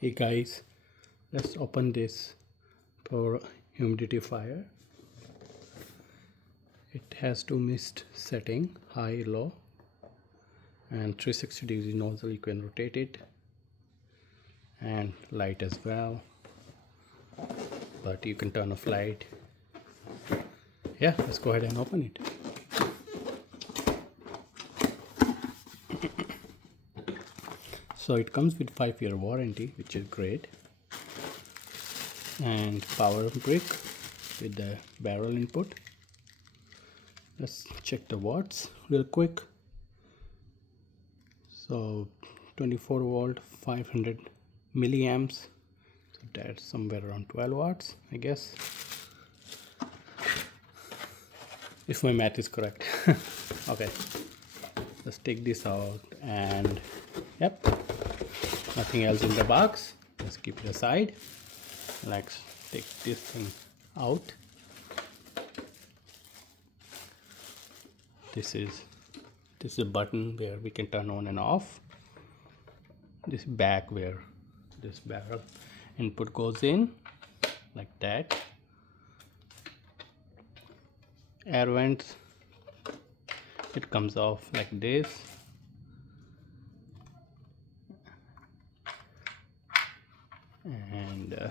Hey guys, let's open this for humidifier. It has two mist setting, high, low, and 360 degree nozzle. You can rotate it, and light as well, but you can turn off light. Yeah, let's go ahead and open it. So it comes with 5-year warranty, which is great, and power brick with the barrel input. Let's check the watts real quick. So 24 volt, 500 milliamps, so that's somewhere around 12 watts, I guess, if my math is correct. Okay, let's take this out, and yep, nothing else in the box. Let's keep it aside. Let's take this thing out. This is a button where we can turn on and off. This back where this barrel input goes in, like that. Air vents, it comes off like this. And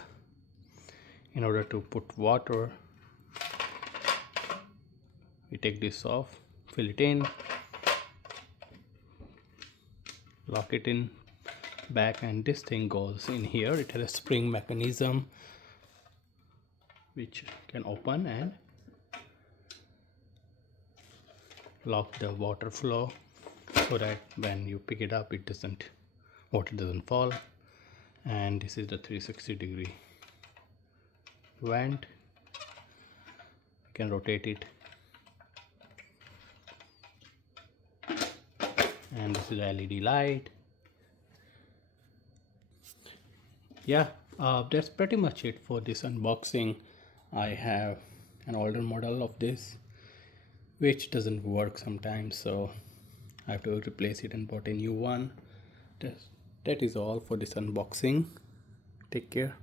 in order to put water, we take this off, fill it in, lock it in back, and this thing goes in here. It has a spring mechanism which can open and lock the water flow, so that when you pick it up, water doesn't fall. And this is the 360 degree vent. You can rotate it, and this is the LED light. Yeah, that's pretty much it for this unboxing. I have an older model of this which doesn't work sometimes, so I have to replace it and bought a new one. That is all for this unboxing. Take care.